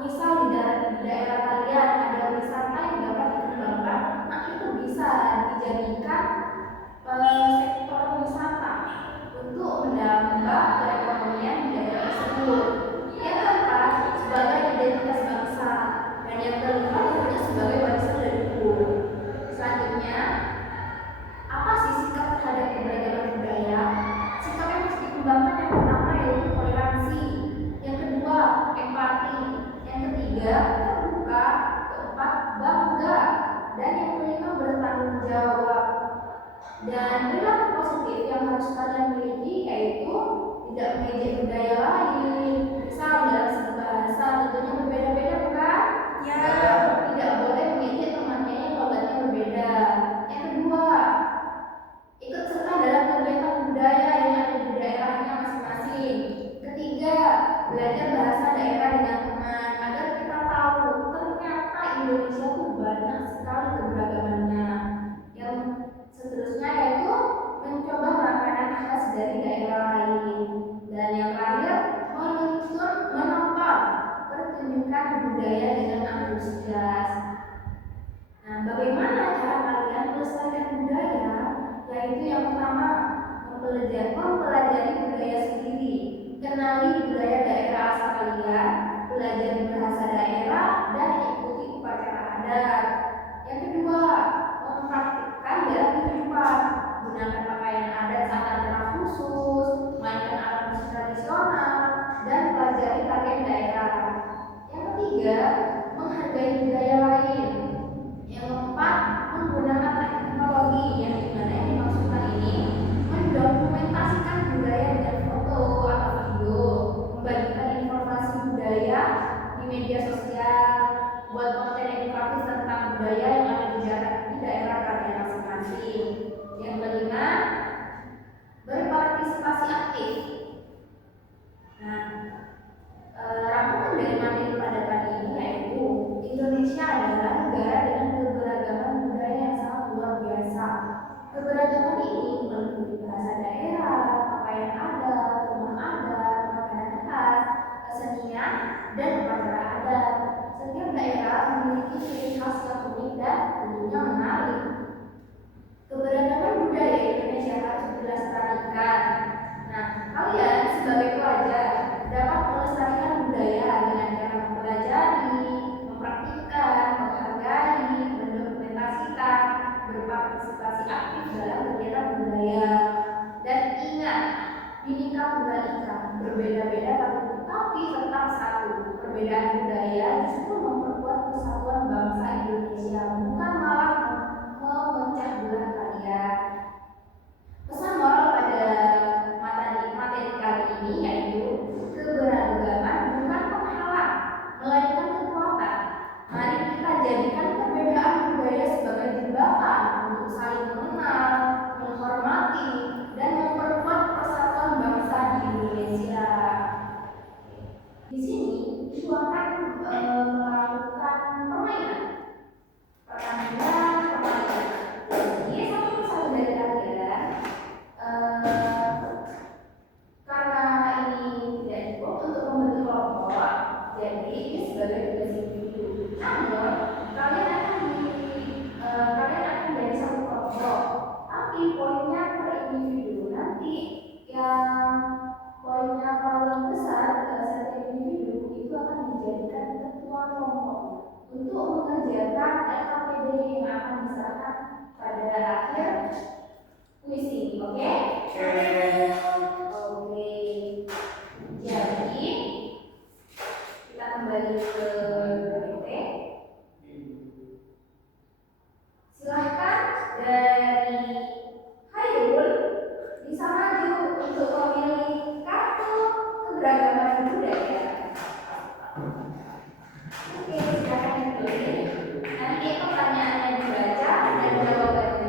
misal di daerah kalian ada wisata yang dapat dikembangkan, nah itu bisa dijadikan sektor wisata untuk menambah perekonomian di daerah tersebut. Yang keempat, sebagai identitas bangsa, dan yang kelima tentunya sebagai warisan leluhur. Selanjutnya, apa sih sikap terhadap keberagaman budaya? Sikap yang harus dikembangkan yang pertama yaitu toleransi, yang kedua empati, yang ketiga terbuka, keempat bangga, dan yang kelima bertanggung jawab. Dan perilaku positif yang harus kalian miliki yaitu tidak mengejek budaya lain. Misal dalam satu bahasa tentunya berbeda-beda bukan? Ya. Tidak boleh mengejek temannya yang logatnya berbeda. Yang kedua, ikut serta dalam kegiatan budaya yang ada di daerahnya masing-masing. Ketiga, belajar bahasa daerah dengan teman agar kita tahu ternyata Indonesia itu banyak sekali keberagamannya. Yang seterusnya yaitu mencoba makanan khas dari daerah lain. Dan yang terakhir, menonton pertunjukan budaya dengan antusias. Nah, bagaimana cara kalian melestarikan budaya? Yaitu yang pertama, mempelajari budaya sendiri, kenali budaya daerah asal kalian, belajar bahasa daerah, dan ikuti upacara adat. Yang kedua, mempraktikkan dalam kehidupan, gunakan pakaian adat saat acara khusus, mainkan alat musik tradisional, dan pelajari tarian daerah. Yang ketiga, menghargai budaya lain. Yang keempat, menggunakan teknologi yang dimana yang dimaksudkan ini mendokumentasikan budaya dengan foto atau video, membagikan informasi budaya di media sosial, buat konten edukatif tentang budaya yang ada di daerah kalian masing-masing. Yang kelima, berpartisipasi aktif. Nah, rangkuman dari materi pada pagi ini yaitu Indonesia adalah negara dengan keberagaman budaya yang sangat luar biasa. Keberagaman ini meliputi bahasa daerah, pakaian adat, rumah adat, makanan khas, kesenian, dan upacara adat. Setiap daerah memiliki ciri khas yang unik dan tentunya menarik. Keberagaman budaya Indonesia harus dilestarikan. Nah, kalian sebagai pelajar dapat melestarikan budaya dengan cara mempelajari, mempraktikkan, menghargai, mendokumentasikan, berpartisipasi aktif dalam kegiatan budaya. Dan ingat, Bhinneka Tunggal Ika, berbeda-beda tapi tetap satu. Perbedaan budaya justru memperkuat persatuan bangsa Indonesia, bukan malah memecah belah kalian. Pesan moral pada materi kali ini yaitu keberagaman bukan penghalang, melainkan kekuatan. Mari kita jadikan perbedaan budaya sebagai jembatan untuk saling mengenal, menghormati, dan memperkuat persatuan bangsa di Indonesia. Di sini ibu akan melakukan permainan. Permainan. Jadi satu persatu dari kalian. Karena ini tidak cukup untuk membentuk kelompok, jadi ini sebagai tugas individu. Namun kalian akan menjadi satu kelompok, tapi poinnya per individu. Nanti yang poinnya paling besar setiap individu itu akan dijadikan ketua kelompok untuk mengerjakan LKPD yang akan diserahkan pada akhir kuis ini, oke? Oke. Jadi kita kembali ke DPT. Silahkan dari Hairul bisa maju untuk memilih kartu keberagaman budaya. Oke, silakan dipilih. Nanti pertanyaannya dibaca dan jawabannya.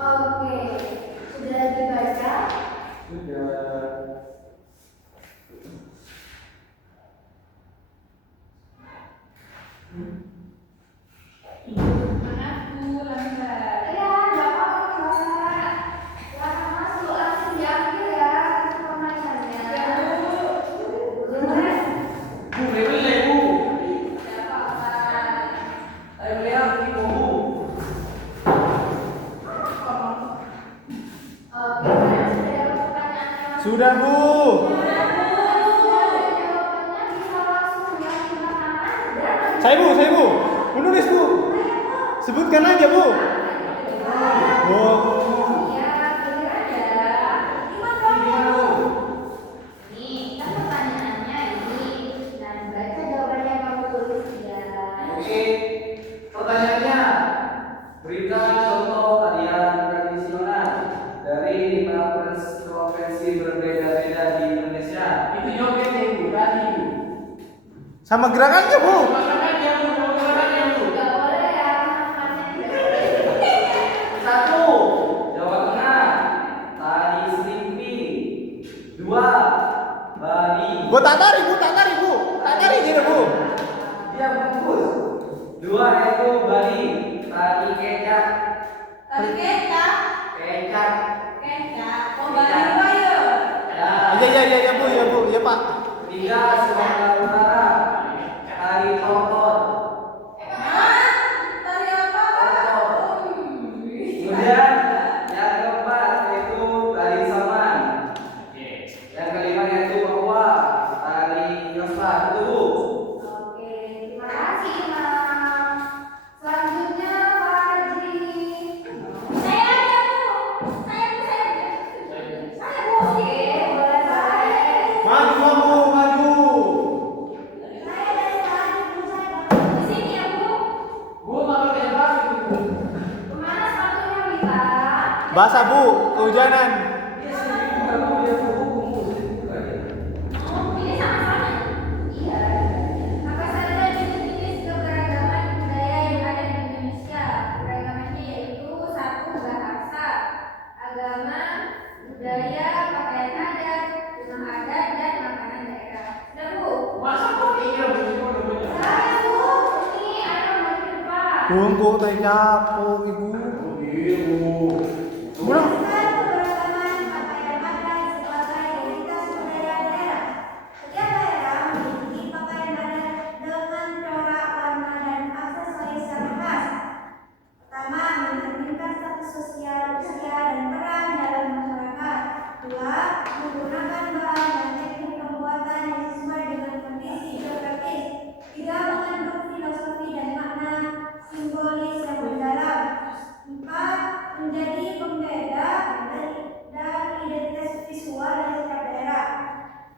Oke, sudah dibaca? Sudah. Maaf Bu, lambat. Ya, nggak apa-apa Mbak. Silakan masuk, langsung diambil ya permainannya. Ya Bu. Bu, beli Bu. Nggak apa-apa. Saya melihat Bu. Oke, kalian sudah dapat pertanyaannya? Sudah, Bu. Jawabannya bisa langsung diambil makanan. Saya Bu. Menulis, Bu. Sebutkan aja, Bu. Oh. Iya, beneran ya. Nih, kan pertanyaannya ini. Dan baca jawabannya kamu tulis ya. Oke. Pertanyaannya, berikan contoh tarian tradisional dari 5 provinsi berbeda-beda di Indonesia. Itu jogetnya Bu, tadi Bu. Sama gerakannya, Bu. Gerakannya Bu, gerakannya Bu. Nggak boleh ya, makannya tidak boleh. 1. Jawa Tengah, tari Serimpi. 2. Bali. Bu, tak tarik, Bu. Tak tarik gini, Bu. Dia bungkus. 2 itu Bali, tari kecak. Tadi kecap. Kecak. Oh, Bali Bayo. Ya. Iya, Bu. Iya, Pak. 3. Sumatera Utara, tari totor. Tadi apa? Kemudian yang keempat yaitu tari saman. Yang kelima yaitu Papua, tari Yosa. Itu Bu. Oke, terima kasih Imam. Selanjutnya Pak Haji. Saya aja Bu. Saya Bu. Oke, boleh saya. Maju. Saya dari tadi Bu, saya di sini ya Bu. Bu makan bebas itu. Kemana sepatunya Wita? Basah, Bu. Kehujanan. Dia sendiri bukan Bu, dia berhubung bukan dia. Oh, ini sama-sama. Iya. Apa saja jenis-jenis keberagaman budaya yang ada di Indonesia? Keberagamannya yaitu 1. Bahasa, agama, budaya, pakaian adat, rumah adat, dan makanan daerah. Sudah Bu? Masa kok iya Bu namanya? Saya Bu. Ini ada di depan. Bungkuk teh capung, Ibu. Iya Bu. Udah. Keberagaman pakaian adat sebagai identitas budaya daerah. Setiap daerah memiliki pakaian adat dengan corak, warna, dan aksesoris yang khas. Pertama, mencerminkan status sosial, usia, dan peran dalam masyarakat. 2. Menggunakan bahan dan teknik pembuatan yang sesuai dengan kondisi geografis. 3. Mengandung filosofi dan makna simbolis yang mendalam. 4. Menjadi pembeda dan identitas visual dari setiap daerah.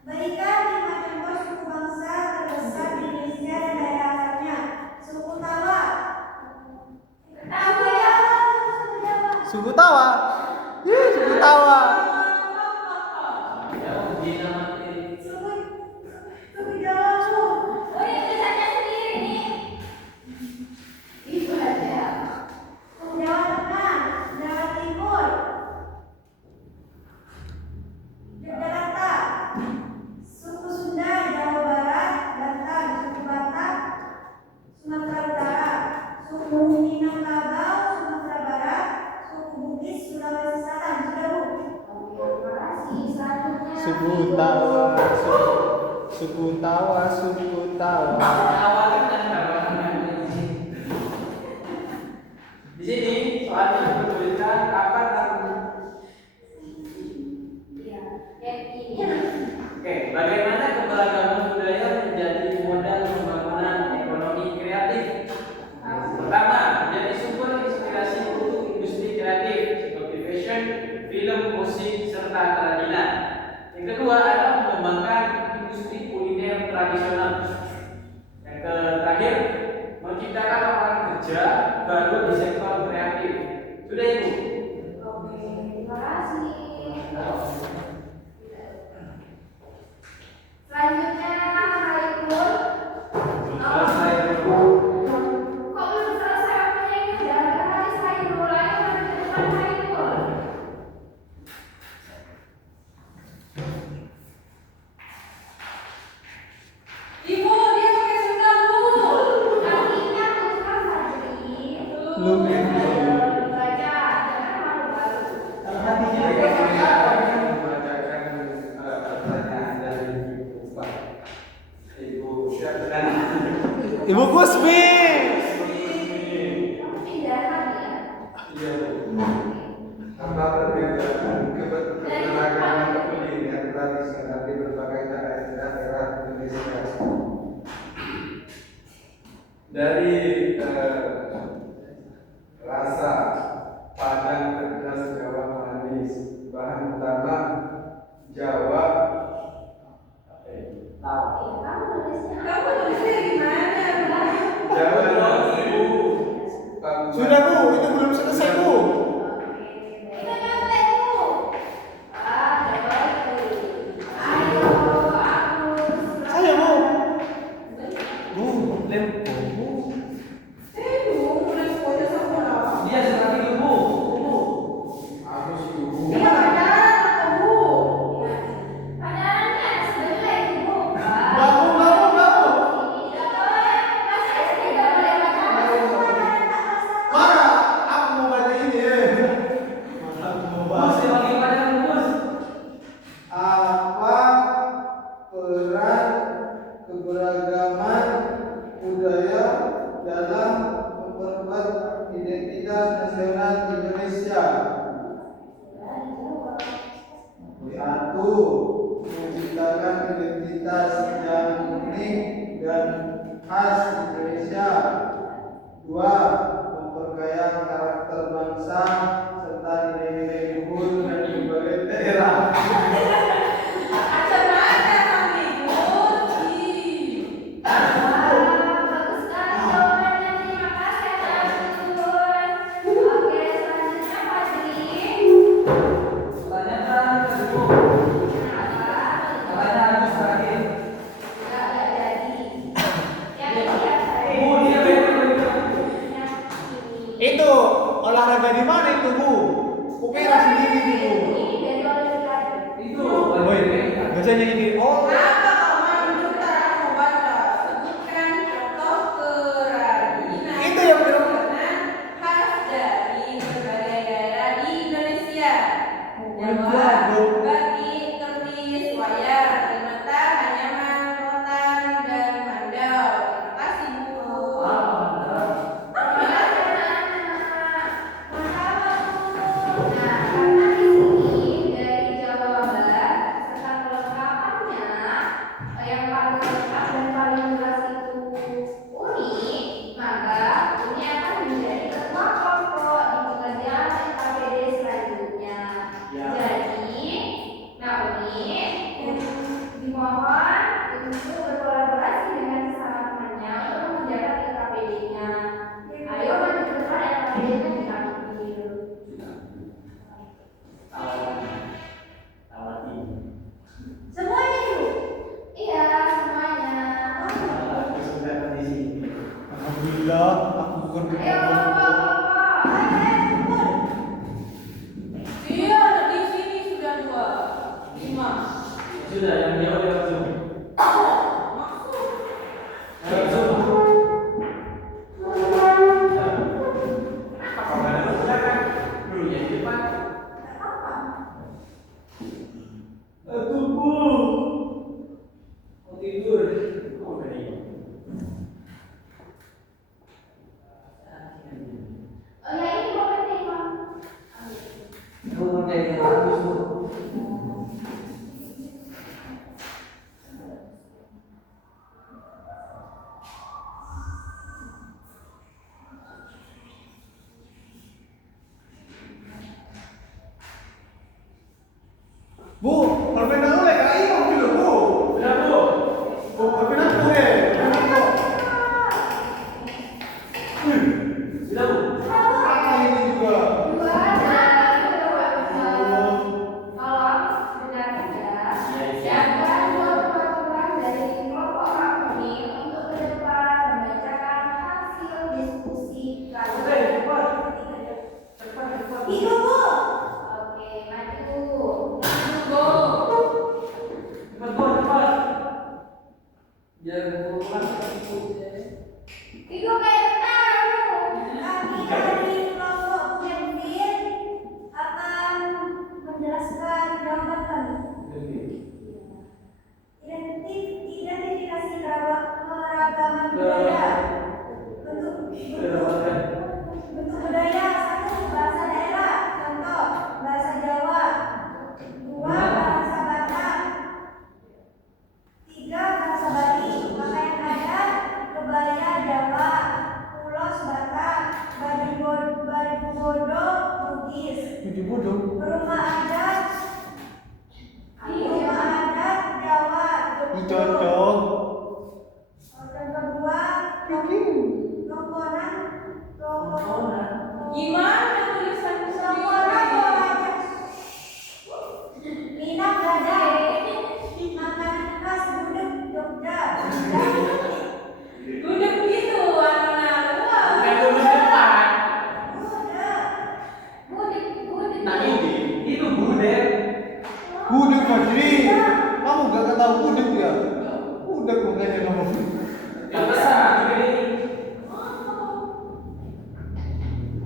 Berikan 5 contoh suku bangsa terbesar di Indonesia dan daerah asalnya. Suku Tawa. Suku Tawa. Suku Tawa. Ya Bu, dia nama ini. Suku Jawa. Oh, ini tulisannya sendiri nih. Itu aja. Suku Jawa Tengah, Jawa Timur, Yogyakarta. Suku Sunda, Jawa Barat, Batak, suku Batak, Sumatera Utara. Suku Minangkabau, Sumatera Barat. Suku Bugis, Sulawesi Selatan. Sudah Bu? Oke, terima kasih. Selanjutnya Suku Tawa. Suku Tawa. Awalnya kan gambaran di sini. Di sini soalnya bertuliskan kapan aku. Iya. Yang ini Oke, bagaimana keberagaman budaya menjadi modal pembangunan ekonomi kreatif? Pertama, menjadi sumber inspirasi untuk industri kreatif seperti fashion, film, musik, serta kerajinan. Yang kedua adalah mengembangkan industri kuliner tradisional. Yang terakhir, menciptakan lapangan kerja baru di sektor kreatif. Sudah Ibu? Oke, terima kasih. Selanjutnya Haikul. Selesai Bu. Kok belum selesai waktunya ini? Udah ada hadis Haikul lagi, ada di depan Haikul. Lu Baca, jangan malu-malu. hatinya membacakan pertanyaan dari Ibu Syahdan. Ibu Kusmi. Kamu pindahan ya? Iya, Bu. Apa perbedaan keberagaman pendidikan tradisional di berbagai daerah Indonesia? Dari rasa Padang pedas Jawa manis, bahan utama Jawa, Kamu nulisnya Kamu tulisnya gimana? Jawa Ibu. Sudah Bu, itu belum selesai Bu. Kita nyontek Bu. Coba itu. Ayo, aku. Saya Bu. Bu, tempo Bu. Udah sekolah sama. Dia seperti ibu. Aku sih Ibu. Dia pacaran sama Bu. Pacarannya sebelah Ibu. Bangun, bangun, bangun. Tidak boleh. Masih SD tidak boleh pacaran. Mana? Aku mau baca ini ya. Aku mau Bos, baca. bagaimana bos? Apa peran keberagaman budaya dalam memperkuat identitas nasional Indonesia? Satu, menciptakan identitas yang unik dan khas Indonesia. Dua, memperkaya karakter bangsa serta nilai-nilai luhur dan berbagai daerah. Macam-macam kami Bu. Bagus sekali jawabannya. Terima kasih atas Oke, selanjutnya Fadli. Pertanyaan ibu. Pertanyaan Agus terakhir. Enggak jadi. Yang ini Bu, dia bagaimana? Itu olahraga di mana itu Bu? Kupera sendiri itu Bu. Ini dari Olimpiade. Itu. Woi, bacanya ini. Oh, Apa kau minta aku baca? Sebutkan contoh kerajinan Itu yang belum. makanan khas dari berbagai daerah di Indonesia. Jawab batik, keris, wayang, primata, anyaman, rotan, dan mandau. Terima kasih Bu. Karena di sini dari jawaban serta kelengkapannya yang paling lengkap dan paling jelas itu unik, maka ini akan menjadi ketua kelompok di pengerjaan KPD selanjutnya. Jadi, Naomi dimohon untuk berkolaborasi dengan sesama temannya untuk mengerjakan KPD-nya. Ayo maju ke depan, KPD-nya diambil. Semuanya Bu. Iya, semuanya. alhamdulillah aku bukan Ayo kelompok. Dia ada di sini sudah 2, 5. Sudah, yang jawab yang langsung. Maksud Langsung. Apa cuci bodoh. Rumah adat Jawa Ih, cocok. Dan kedua Rokonan Gimana tulisan Rokonan Toraja Minang Gadai makanan khas gudeg Jogja Gudeg gitu warna-warna. Bukan dulu depan. gudeg Nah itu budek. Gudeg Fajri. Kamu gak tahu gudeg ya? Gudeg makanya kamu. Yang besar juga ini.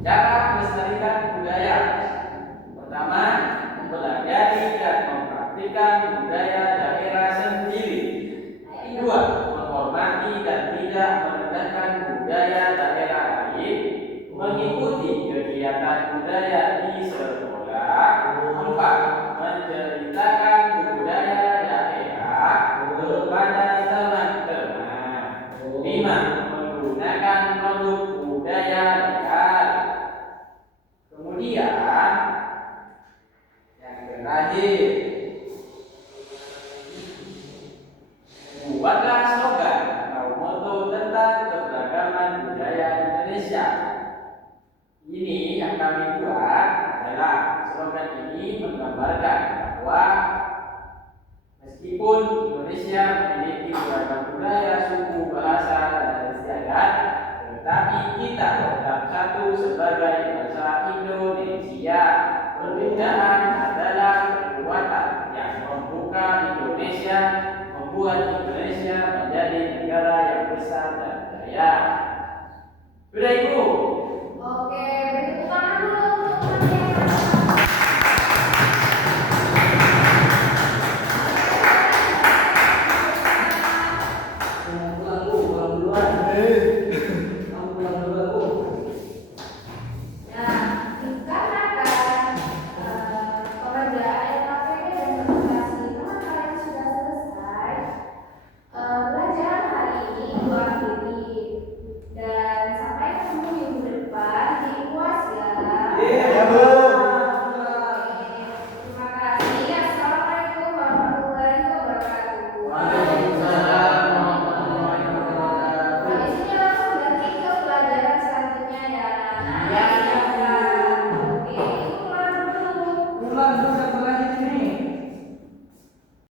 Cara melestarikan budaya. Pertama, mempelajari dan mempraktikkan budaya daerah sendiri. Kedua, menghormati dan tidak merendahkan budaya daerah lain. Mengikuti kegiatan budaya di sekolah. Empat, menceritakan budaya daerah kepada teman-teman. Lima, menggunakan produk budaya lokal. Kemudian yang terakhir, buatlah slogan atau moto tentang keberagaman budaya Indonesia. Ini yang kami buat adalah slogan ini menggambarkan bahwa meskipun Indonesia memiliki beragam budaya, suku, bahasa, dan istiadat, tetapi kita tetap satu sebagai bangsa Indonesia. Perbedaan adalah kekuatan yang membuka Indonesia, membuat Indonesia menjadi negara yang besar dan jaya. Sudah Ibu? Oke, beri tepuk tangan dulu untuk teman-teman. Nah, dikarenakan pekerjaan LKPD dan presentasi teman kalian sudah selesai, pelajaran hari ini diakhiri dan sampai ketemu minggu depan di UAS ya. Ya, Bu.